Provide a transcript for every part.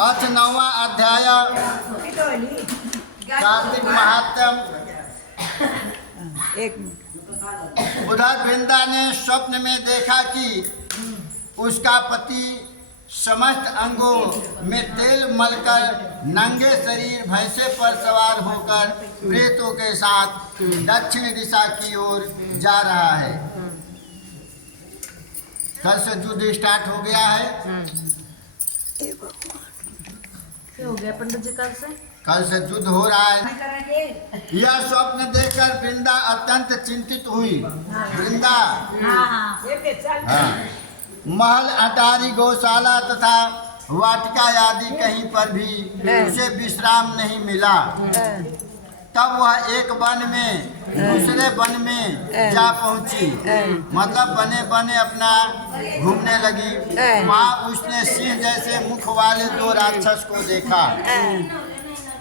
अथ 9वां अध्याय कार्तिक महात्म। उधर वृंदा ने स्वप्न में देखा कि उसका पति समस्त अंगों में तेल मलकर नंगे शरीर भैंसे पर सवार होकर प्रेतों के साथ दक्षिण दिशा की ओर जा रहा है। कल से युद्ध स्टार्ट हो गया है। हो गया पंडित जी? कल से युद्ध हो रहा है। यह स्वप्न देखकर वृंदा अत्यंत चिंतित हुई। वृंदा महल, अटारी, गौशाला तथा वाटिका आदि कहीं पर भी उसे विश्राम नहीं मिला। तब वह एक वन में दूसरे वन में जा पहुंची, मतलब बने बने अपना घूमने लगी। वहाँ उसने सिंह जैसे मुख वाले 2 राक्षस को देखा।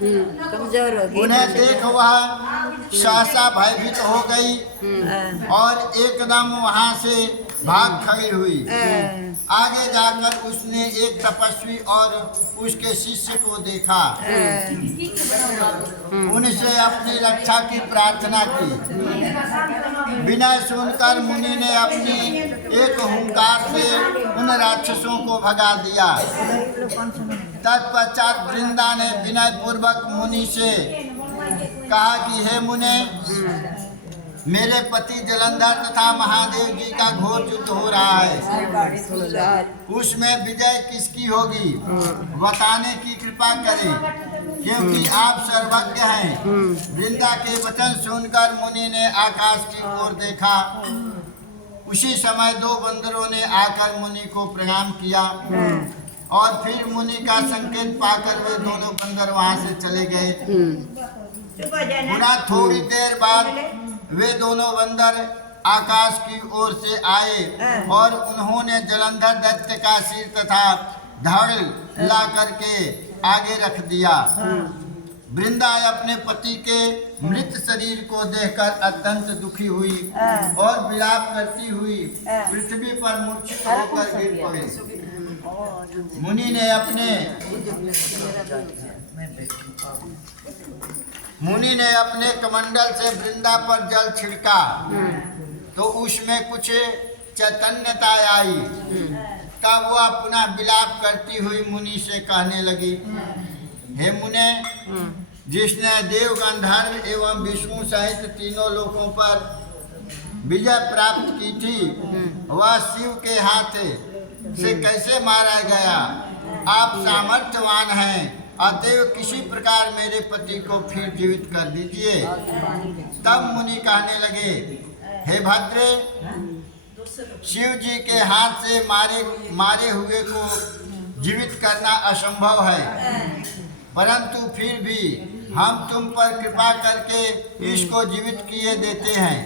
कमजोर हो गई। उन्हें देख वह सहसा भयभीत हो गई और एकदम वहाँ से भाग खड़ी हुई। आगे जाकर उसने एक तपस्वी और उसके शिष्य को देखा। उनसे अपनी रक्षा की प्रार्थना की। विनय सुनकर मुनि ने अपनी एक हुंकार से उन राक्षसों को भगा दिया। तत्पश्चात वृंदा ने विनय पूर्वक मुनि से कहा कि हे मुने, मेरे पति जलंधर तथा महादेव जी का घोर युद्ध हो रहा है। उसमें विजय किसकी होगी बताने की कृपा करें, क्योंकि आप सर्वज्ञ हैं। वृंदा के वचन सुनकर मुनि ने आकाश की ओर देखा। उसी समय 2 बंदरों ने आकर मुनि को प्रणाम किया और फिर मुनि का संकेत पाकर वे दोनों बंदर वहां से चले गए। पुनः थोड़ी देर बाद वे दोनों बंदर आकाश की ओर से आए और उन्होंने जलंधर दत्त का सिर तथा धड़ ला करके आगे रख दिया। वृंदा अपने पति के मृत शरीर को देखकर अत्यंत दुखी हुई और विलाप करती हुई पृथ्वी पर मूर्छित होकर गिर पड़ी। मुनि ने अपने कमंडल से वृंदा पर जल छिड़का तो उसमें कुछ चैतन्यता आई। तब वह पुनः विलाप करती हुई मुनि से कहने लगी, हे मुने, जिसने देव, गंधर्व एवं विष्णु सहित तीनों लोकों पर विजय प्राप्त की थी, वह शिव के हाथ से कैसे मारा गया? आप सामर्थ्यवान हैं, अतएव किसी प्रकार मेरे पति को फिर जीवित कर दीजिए। तब मुनि कहने लगे, हे भद्रे, शिव जी के हाथ से मारे हुए को जीवित करना असंभव है, परंतु फिर भी हम तुम पर कृपा करके इसको जीवित किए देते हैं।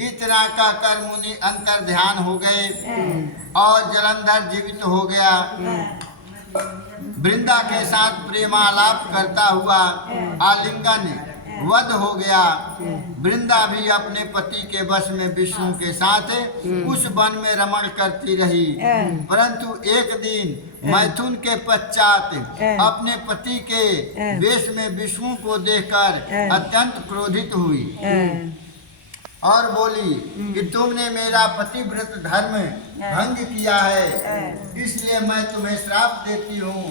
इतना कहकर मुनि अंतर ध्यान हो गए और जलंधर जीवित हो गया। वृंदा के साथ प्रेमालाप करता हुआ आलिंगन वध हो गया। वृंदा भी अपने पति के वश में विष्णु के साथ उस वन में रमण करती रही, परंतु एक दिन मैथुन के पश्चात अपने पति के वेश में विष्णु को देखकर अत्यंत क्रोधित हुई और बोली कि तुमने मेरा पतिव्रत धर्म भंग किया है, इसलिए मैं तुम्हें श्राप देती हूँ।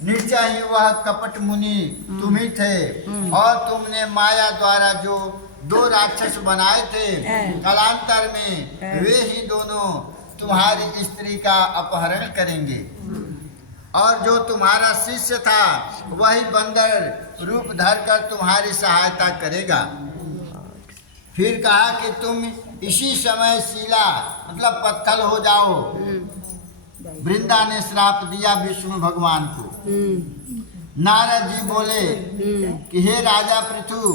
निश्चय ही वह कपट मुनि तुम ही थे और तुमने माया द्वारा जो 2 राक्षस बनाए थे, कालांतर में वे ही दोनों तुम्हारी स्त्री का अपहरण करेंगे और जो तुम्हारा शिष्य था वही बंदर रूप धरकर तुम्हारी सहायता करेगा। फिर कहा कि तुम इसी समय शिला मतलब पत्थर हो जाओ। वृंदा ने श्राप दिया विष्णु भगवान को। नारद जी बोले कि हे राजा पृथु,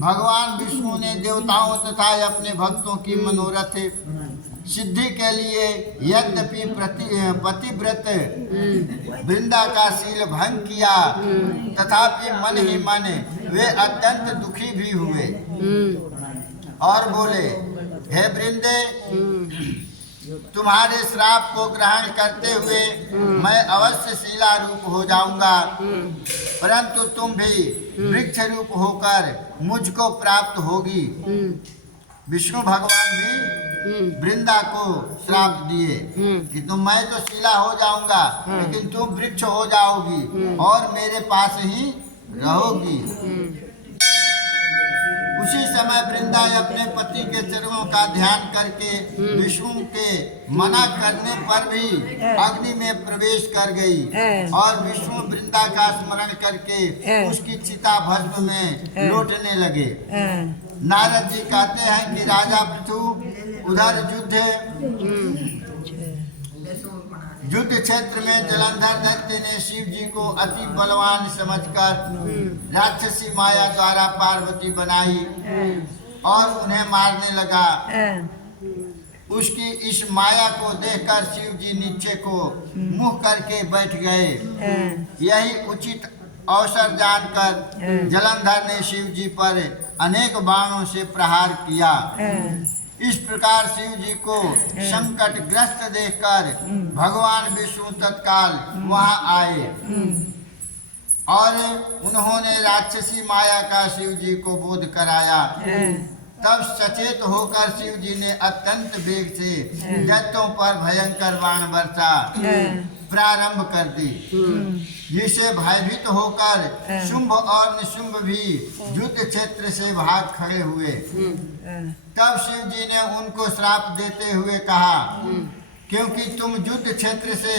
भगवान विष्णु ने देवताओं तथा अपने भक्तों की मनोरथ सिद्धि के लिए यद्यपि पतिव्रत वृंदा का शील भंग किया, तथापि मन ही मन वे अत्यंत दुखी भी हुए और बोले, हे वृंदे, तुम्हारे श्राप को ग्रहण करते हुए मैं अवश्य शिला रूप हो जाऊंगा, परंतु तुम भी वृक्ष रूप होकर मुझको प्राप्त होगी। विष्णु भगवान भी वृंदा को श्राप दिए कि मैं तो शिला हो जाऊंगा, लेकिन तुम वृक्ष हो जाओगी और मेरे पास ही रहोगी। उसी समय वृंदा अपने पति के चरणों का ध्यान करके विष्णु के मना करने पर भी अग्नि में प्रवेश कर गई और विष्णु वृंदा का स्मरण करके उसकी चिता भस्म में लौटने लगे। नारद जी कहते हैं कि राजा पृथु उधर युद्ध क्षेत्र में जलंधर दैत्य ने शिव जी को अति बलवान समझकर राक्षसी माया द्वारा पार्वती बनाई और उन्हें मारने लगा। उसकी इस माया को देखकर शिव जी नीचे को मुंह करके बैठ गए। यही उचित अवसर जानकर जलंधर ने शिव जी पर अनेक बाणों से प्रहार किया। इस प्रकार शिव जी को संकट ग्रस्त देखकर भगवान विष्णु तत्काल वहां आए और उन्होंने राक्षसी माया का शिव जी को बोध कराया। तब सचेत होकर शिव जी ने अत्यंत वेग से दैत्यों पर भयंकर बाण वर्षा प्रारंभ कर दी, जिसे भयभीत होकर शुंभ और निशुंभ भी युद्ध क्षेत्र से भाग खड़े हुए। तब शिव जी ने उनको श्राप देते हुए कहा, क्योंकि तुम युद्ध क्षेत्र से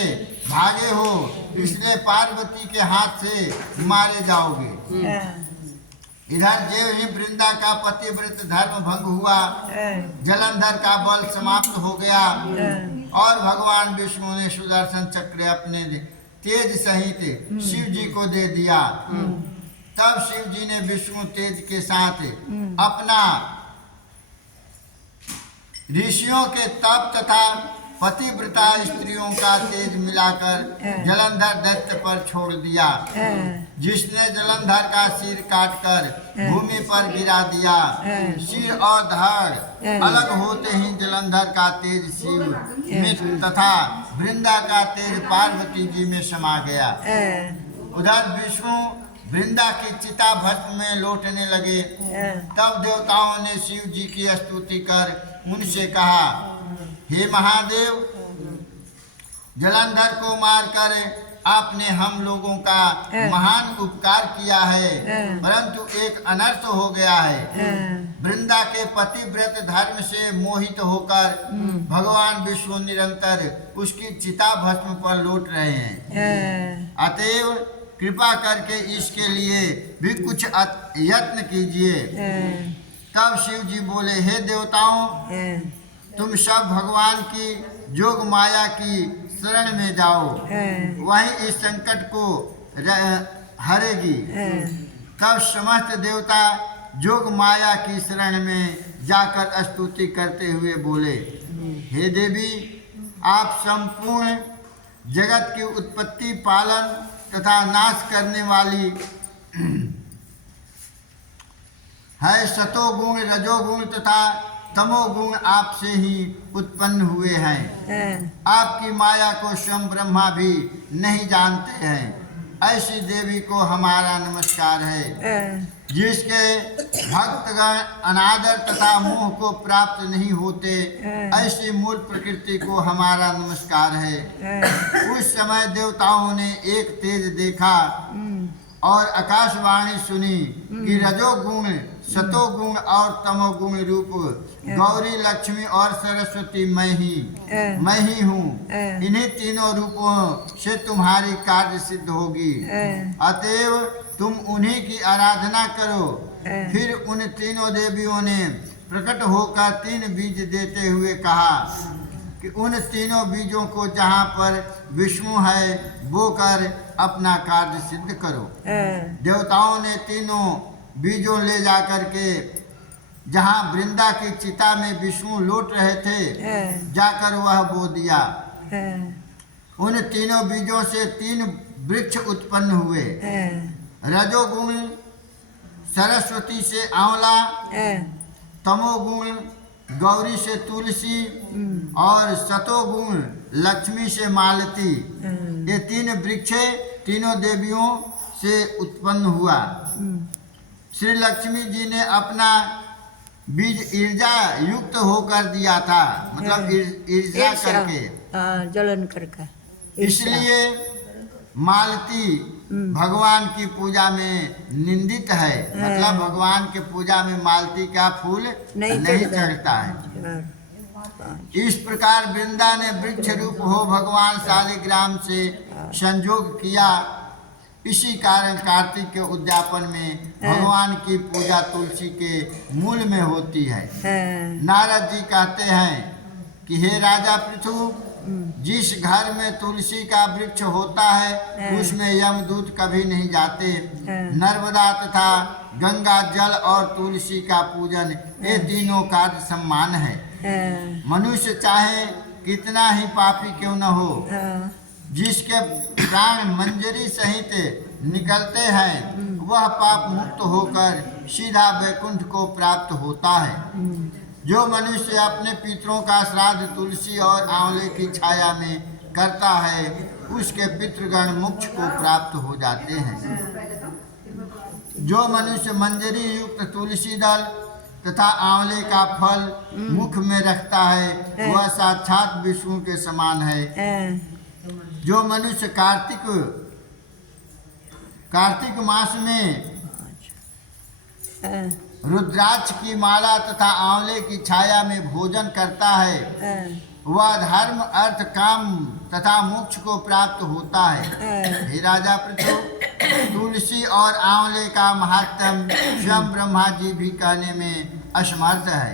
भागे हो इसलिए पार्वती के हाथ से मारे जाओगे। इधर ज्यों ही वृंदा का पतिव्रत धर्म भंग हुआ, जलंधर का बल समाप्त हो गया और भगवान विष्णु ने सुदर्शन चक्र अपने तेज सहित शिव जी को दे दिया। तब शिव जी ने विष्णु तेज के साथ अपना ऋषियों के तप तथा पतिव्रता स्त्रियों का तेज मिलाकर जलंधर दैत्य पर छोड़ दिया, जिसने जलंधर का सिर काटकर भूमि पर गिरा दिया। सिर और धड़ अलग होते ही जलंधर का तेज शिव में तथा वृंदा का तेज पार्वती जी में समा गया। उधर विष्णु वृंदा की चिता भस्म में लौटने लगे। तब देवताओं ने शिव जी की स्तुति कर उनसे कहा, हे महादेव, जलंधर को मारकर आपने हम लोगों का महान उपकार किया है, परंतु एक अनर्थ हो गया है। वृंदा के पतिव्रत धर्म से मोहित होकर भगवान विष्णु निरंतर उसकी चिता भस्म पर लौट रहे हैं। अतएव कृपा करके इसके लिए भी कुछ यत्न कीजिए। तब शिव जी बोले, हे देवताओं, तुम सब भगवान की जोग माया की शरण में जाओ, वही इस संकट को हरेगी। तब समस्त देवता जोग माया की शरण में जाकर स्तुति करते हुए बोले, हे देवी, आप संपूर्ण जगत की उत्पत्ति, पालन तथा नाश करने वाली है। सतोगुण, रजोगुण तथा तमोगुण आपसे ही उत्पन्न हुए हैं। आपकी माया को स्वयं ब्रह्मा भी नहीं जानते हैं। ऐसी देवी को हमारा नमस्कार है। जिसके भक्तगण अनादर तथा मोह को प्राप्त नहीं होते, ऐसी मूल प्रकृति को हमारा नमस्कार है। उस समय देवताओं ने एक तेज देखा और आकाशवाणी सुनी कि रजोगुण, सतोगुण और तमोगुण रूप गौरी, लक्ष्मी और सरस्वती मैं ही हूँ। इन्हीं तीनों रूपों से तुम्हारी कार्य सिद्ध होगी। अतएव तुम उन्हीं की आराधना करो। फिर उन तीनों देवियों ने प्रकट होकर 3 बीज देते हुए कहा कि उन तीनों बीजों को जहाँ पर विष्णु है बोकर अपना कार्य सिद्ध करो। देवताओं ने तीनों बीजों ले जाकर के जहाँ वृंदा की चिता में विष्णु लौट रहे थे जाकर वह बो दिया। उन तीनों बीजों से 3 वृक्ष उत्पन्न हुए। रजोगुण सरस्वती से आंवला, तमोगुण गौरी से तुलसी और सतोगुण लक्ष्मी से मालती, ये 3 वृक्ष तीनों देवियों से उत्पन्न हुआ। श्री लक्ष्मी जी ने अपना बीज ईर्जा युक्त होकर दिया था, मतलब ईर्जा करके, जलन करके, इसलिए मालती भगवान की पूजा में निंदित है। मतलब भगवान के पूजा में मालती का फूल नहीं चढ़ता है। इस प्रकार वृंदा ने वृक्ष रूप हो भगवान शालिग्राम से संयोग किया। इसी कारण कार्तिक के उद्यापन में भगवान की पूजा तुलसी के मूल में होती है। नारद जी कहते हैं कि हे राजा पृथु, जिस घर में तुलसी का वृक्ष होता है उसमें यमदूत कभी नहीं जाते। नर्मदा तथा गंगा जल और तुलसी का पूजन, ये तीनों कार्य सम्मान है। मनुष्य चाहे कितना ही पापी क्यों न हो, जिसके प्राण मंजरी सहित निकलते हैं वह पाप मुक्त होकर सीधा वैकुंठ को प्राप्त होता है। जो मनुष्य अपने पितरों का श्राद्ध तुलसी और आंवले की छाया में करता है उसके पितृगण मोक्ष को प्राप्त हो जाते हैं। जो मनुष्य मंजरी युक्त तुलसी दल तथा आंवले का फल मुख में रखता है वह साक्षात विष्णु के समान है। जो मनुष्य कार्तिक मास में रुद्राक्ष की माला तथा आंवले की छाया में भोजन करता है वह धर्म अर्थ काम तथा मोक्ष को प्राप्त होता है। हे राजा पृथु, तुलसी और आंवले का महात्म्य स्वयं ब्रह्मा जी भी कहने में असमर्थ है।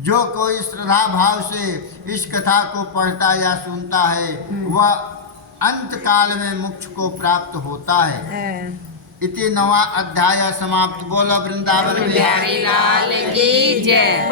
जो कोई श्रद्धा भाव से इस कथा को पढ़ता या सुनता है वह अंत काल में मोक्ष को प्राप्त होता है। इति 9वां अध्याय समाप्त। बोलो वृंदावन बिहारी लाल की जय।